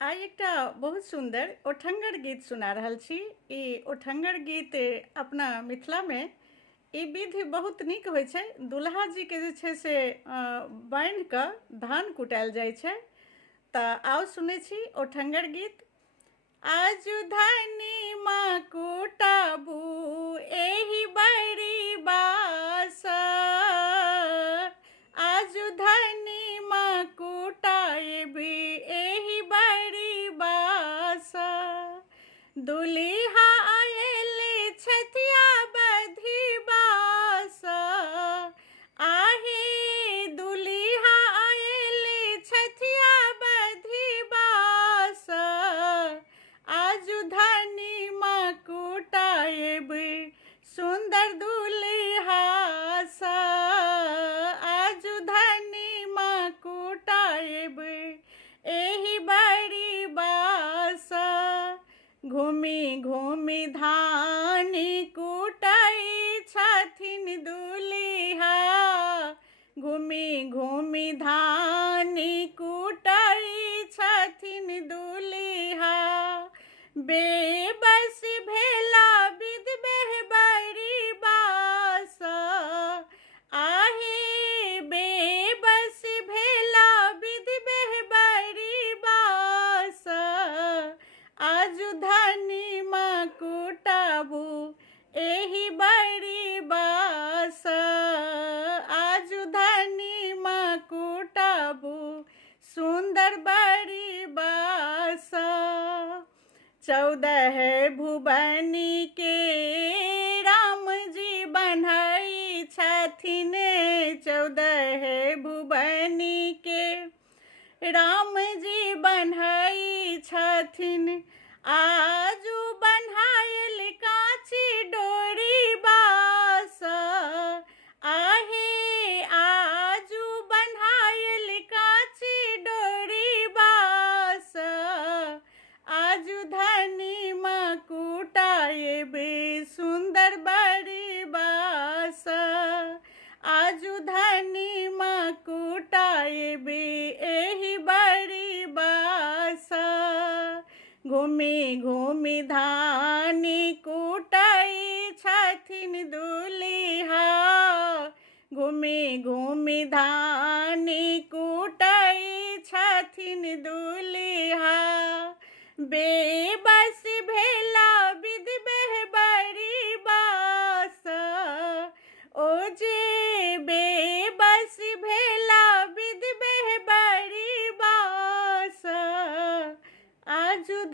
आइ एकटा बहुत सुंदर ओठंगर गीत सुना रहल छी। ई ओठंगर गीत अपना मिथिलामे ई विधि बहुत नीक होइ छै। दुल्हा जीके जे छै से बान्हि कऽ धान कुटायल जाइ छै। तऽ आउ सुनै छी ओठंगर गीत। आजु धानी माँ कुटाबू एहि बड़ी बास, आजु धानी माँ कुटाएबी एहि बड़ी बास। दुल्हा आएले छतिया बधी बास, आहे दुल्हा आएले छतिया बधी बास। आजु धानी माँ कुटाएबी सुंदर दुल्हास, आजु धानी माँ कुटाएबी एहि बड़ी बास। घूमी घूमी धान कुटाई छथिन दुल्हा, घूमी घूमी धान कुटाई छथिन दुल्हा। बेबस भेला विधि बड़ी बास, आहे बेबस भेला विधि बड़ी बास। आजु धानी माँ कुटाबू एहि बड़ी बास, आजु धानी माँ कुटाबू सुंदर बड़ी बास। 14 भुवनी के राम जी बन्हाई छथिन, 14 भुवनी के राम जी बन्हाई छथिन। आजू बन्हायल कांची डोरी बास, आहे आजू बन्हायल कांची डोरी बास। आजु धानी माँ कुटाएबी सुंदर बड़ी बास, आजु धानी माँ कुटाएबी एहि बड़ी बास। घूमी घूमी धान कुटाई छथिन दुल्हा, घूमी घूमी धान कुटाई छथिन दुल्हा। बेबस भेला विधि बड़ी बास, ओ जे बेबस भेला विधि बड़ी बास। आजु